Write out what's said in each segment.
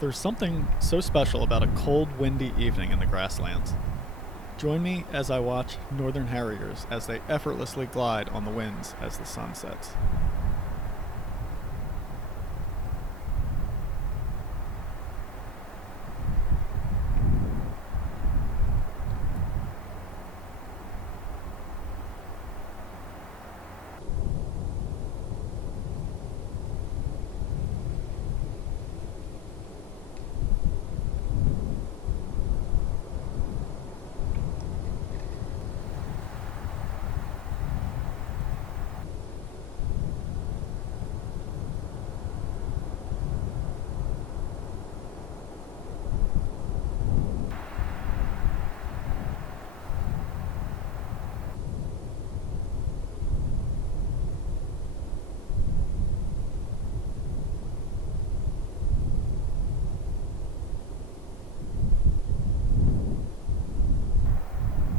There's something so special about a cold, windy evening in the grasslands. Join me as I watch Northern Harriers as they effortlessly glide on the winds as the sun sets.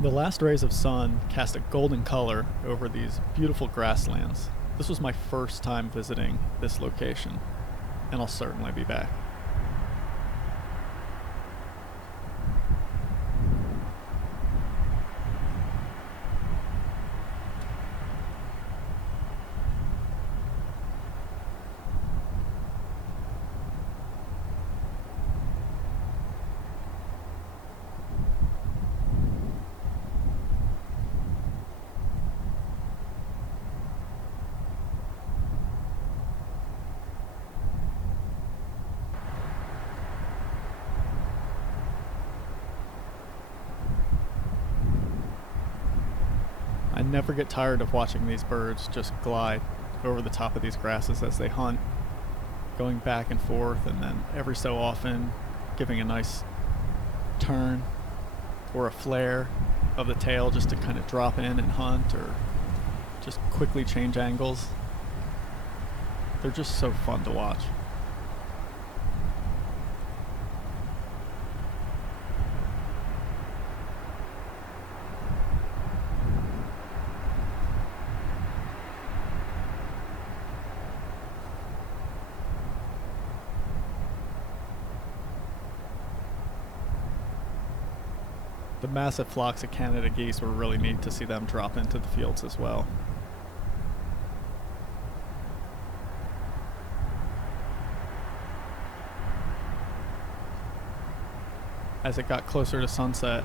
The last rays of sun cast a golden color over these beautiful grasslands. This was my first time visiting this location, and I'll certainly be back. I never get tired of watching these birds just glide over the top of these grasses as they hunt, going back and forth, and then every so often giving a nice turn or a flare of the tail just to kind of drop in and hunt or just quickly change angles. They're just so fun to watch. The massive flocks of Canada geese were really neat to see them drop into the fields as well. As it got closer to sunset,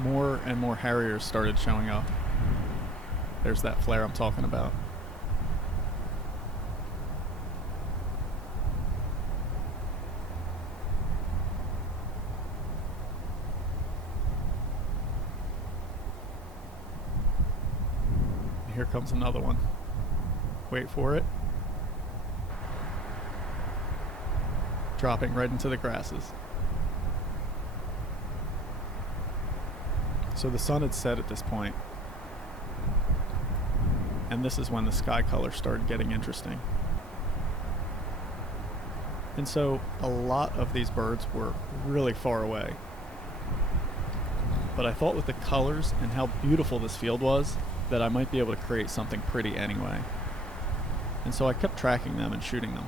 more and more harriers started showing up. There's that flare I'm talking about. Here comes another one. Wait for it. Dropping right into the grasses. So the sun had set at this point, and this is when the sky color started getting interesting. And so a lot of these birds were really far away. But I thought with the colors and how beautiful this field was, that I might be able to create something pretty anyway. And so I kept tracking them and shooting them.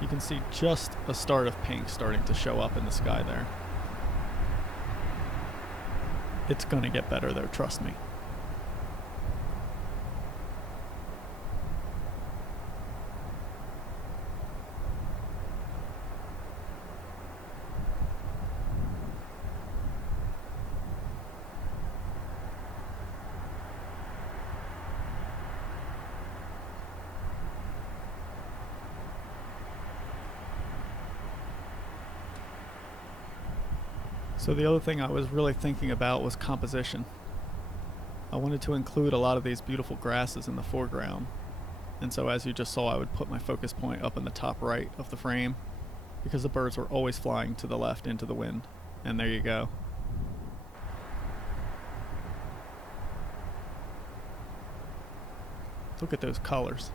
You can see just a start of pink starting to show up in the sky there. It's gonna get better though, trust me. So the other thing I was really thinking about was composition. I wanted to include a lot of these beautiful grasses in the foreground. And so as you just saw, I would put my focus point up in the top right of the frame because the birds were always flying to the left into the wind. And there you go. Look at those colors.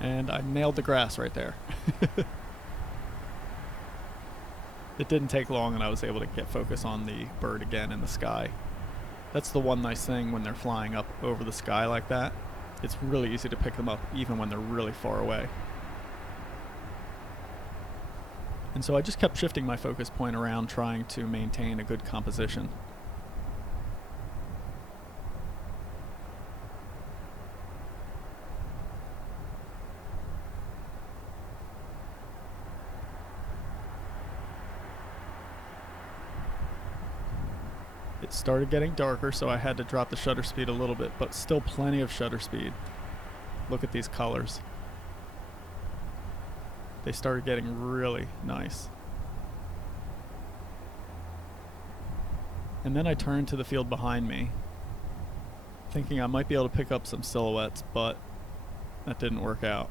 And I nailed the grass right there. It didn't take long and I was able to get focus on the bird again in the sky. That's the one nice thing when they're flying up over the sky like that. It's really easy to pick them up even when they're really far away. And so I just kept shifting my focus point around, trying to maintain a good composition. It started getting darker, so I had to drop the shutter speed a little bit, but still plenty of shutter speed. Look at these colors. They started getting really nice. And then I turned to the field behind me, thinking I might be able to pick up some silhouettes, but that didn't work out.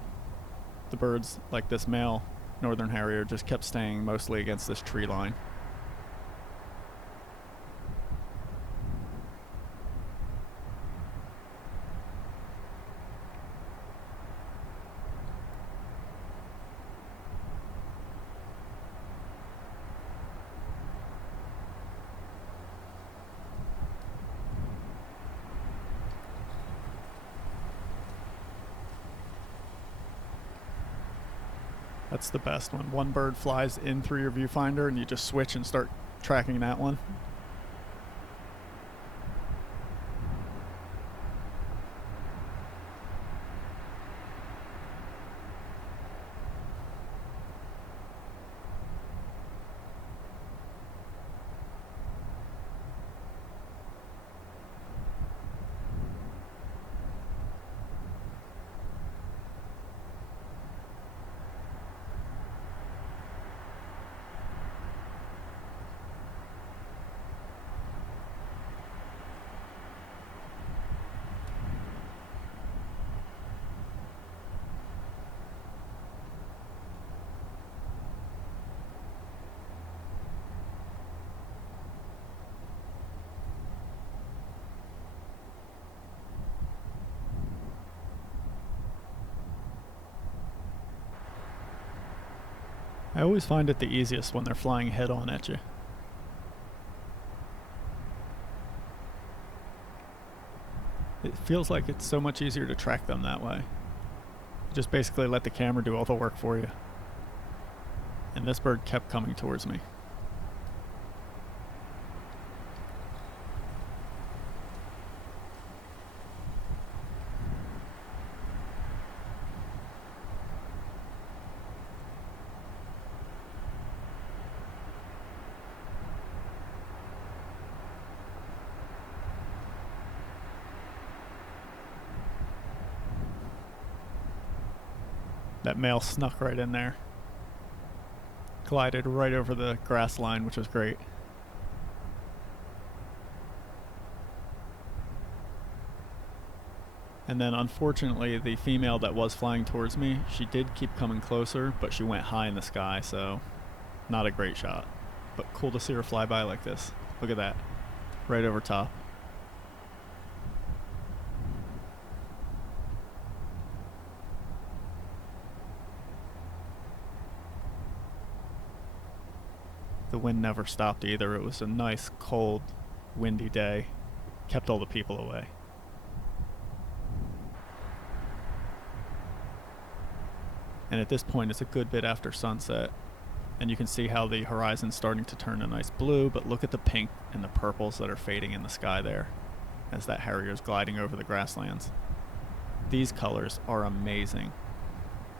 The birds, like this male Northern Harrier, just kept staying mostly against this tree line. That's the best one. One bird flies in through your viewfinder and you just switch and start tracking that one. I always find it the easiest when they're flying head on at you. It feels like it's so much easier to track them that way. You just basically let the camera do all the work for you. And this bird kept coming towards me. That male snuck right in there. Glided right over the grass line, which was great. And then unfortunately, the female that was flying towards me, she did keep coming closer, but she went high in the sky, so not a great shot. But cool to see her fly by like this. Look at that. Right over top. The wind never stopped either. It was a nice, cold, windy day. Kept all the people away. And at this point, it's a good bit after sunset. And you can see how the horizon's starting to turn a nice blue, but look at the pink and the purples that are fading in the sky there as that harrier's gliding over the grasslands. These colors are amazing.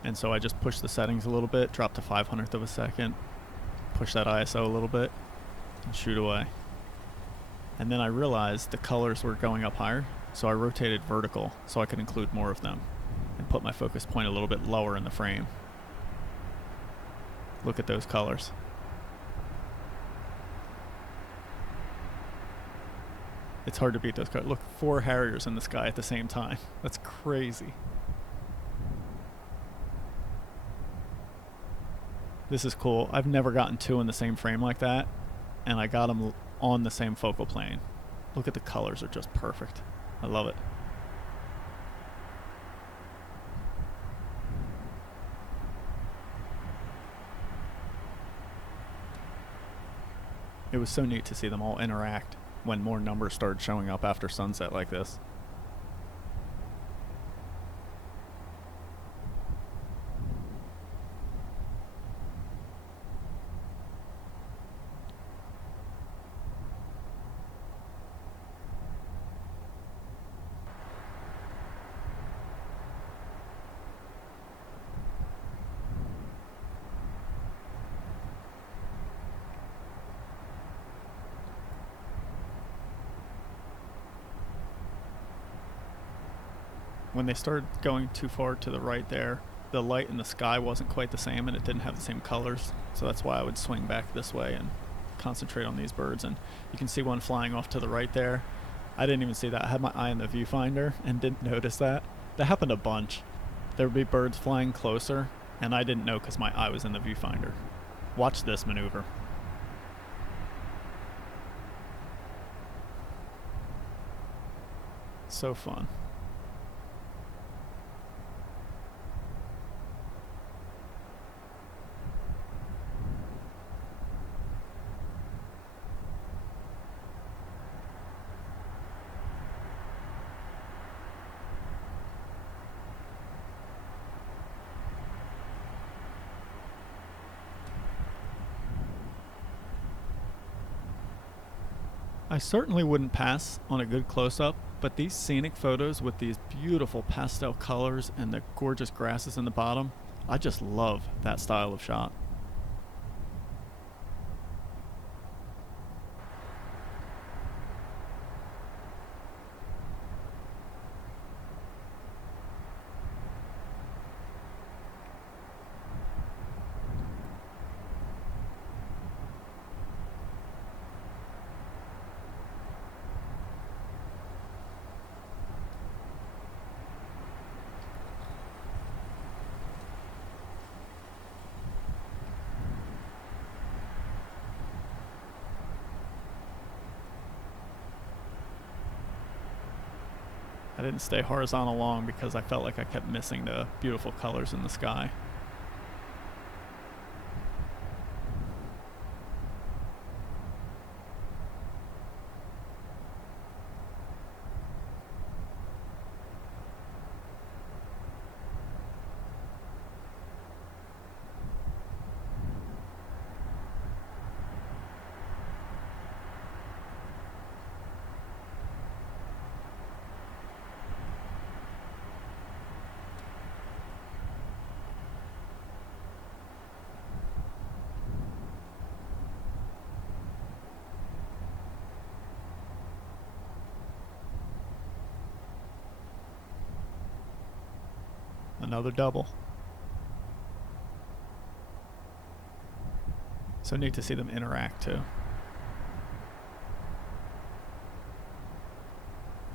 And so I just pushed the settings a little bit, dropped to 500th of a second, push that ISO a little bit, and shoot away. And then I realized the colors were going up higher, so I rotated vertical so I could include more of them and put my focus point a little bit lower in the frame. Look at those colors. It's hard to beat those colors. Look, 4 harriers in the sky at the same time. That's crazy. This is cool. I've never gotten 2 in the same frame like that, and I got them on the same focal plane. Look at the colors, are just perfect. I love it. It was so neat to see them all interact when more numbers started showing up after sunset like this. When they started going too far to the right there, the light in the sky wasn't quite the same and it didn't have the same colors. So that's why I would swing back this way and concentrate on these birds. And you can see one flying off to the right there. I didn't even see that. I had my eye in the viewfinder and didn't notice that. That happened a bunch. There would be birds flying closer and I didn't know because my eye was in the viewfinder. Watch this maneuver. So fun. I certainly wouldn't pass on a good close-up, but these scenic photos with these beautiful pastel colors and the gorgeous grasses in the bottom, I just love that style of shot. I didn't stay horizontal long because I felt like I kept missing the beautiful colors in the sky. Another double. So neat to see them interact too.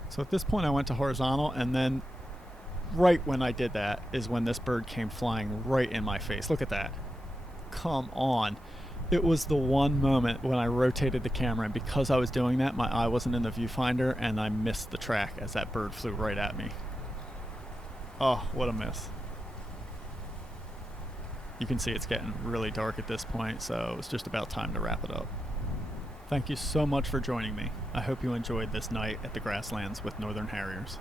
So at this point I went to horizontal, and then right when I did that is when this bird came flying right in my face. Look at that. Come on. It was the one moment when I rotated the camera, and because I was doing that, my eye wasn't in the viewfinder and I missed the track as that bird flew right at me. Oh, what a miss. You can see it's getting really dark at this point, so it's just about time to wrap it up. Thank you so much for joining me. I hope you enjoyed this night at the Grasslands with Northern Harriers.